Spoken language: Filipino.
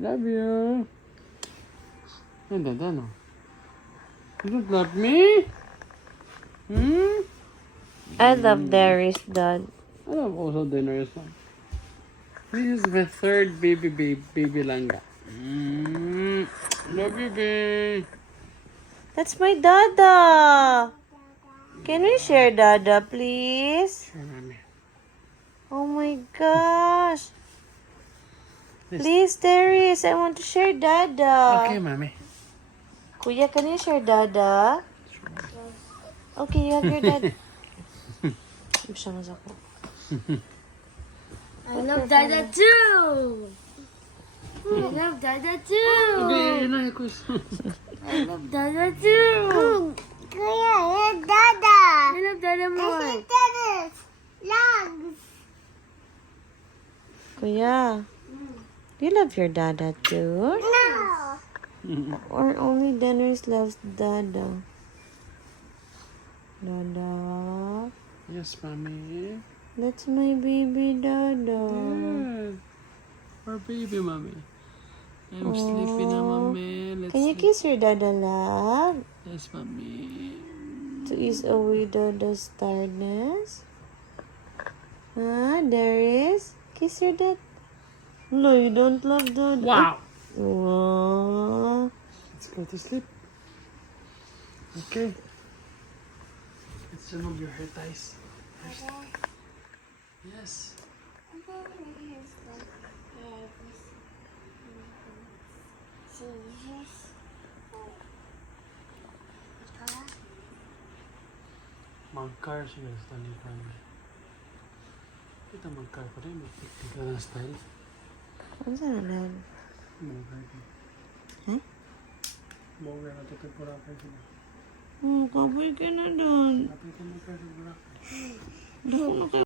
Love you. And then, ano? You don't love me? Hmm? I love Darius, Dad. I love also dinner as well. This is the third baby Langga. Love you, babe. That's my Dada. Can we share Dada, please? Sure, mommy. Oh my gosh. This- Please, Darius, I want to share Dada. Okay, mommy. Kuya, can you share Dada? Okay, you have your Dada. Siya nga ako. I love Dada too. I love Dada too. Okay, yun na, Kus. I love Dada too. Kuya, yan Dada. I love Dada more. Dada's legs. Kuya, do you love your Dada too? No. Or only Darius loves Dada? Dada. Yes, mommy. That's my baby Dada. Good. Our baby, mommy. I'm sleepy na, mommy. Let's Can you sleep. kiss your Dada, love? Yes, mommy. To ease away Dada's tiredness? Huh, Darius? Kiss your dad. No, you don't love Dada. Wow. Wow. Let's go to sleep. Okay. Let's remove your hair ties. First. Yes. Mag-car siya sa talipan. Kita mag-car pa rin. Mag-picnic ka ng style. Ano sa Dad? Mag-car ka. Huh? Mag-car na ito Boracay sila. Oh, kaboy ka na, Dad. Kapit ka mag-car sa Boracay. Dako na kayo.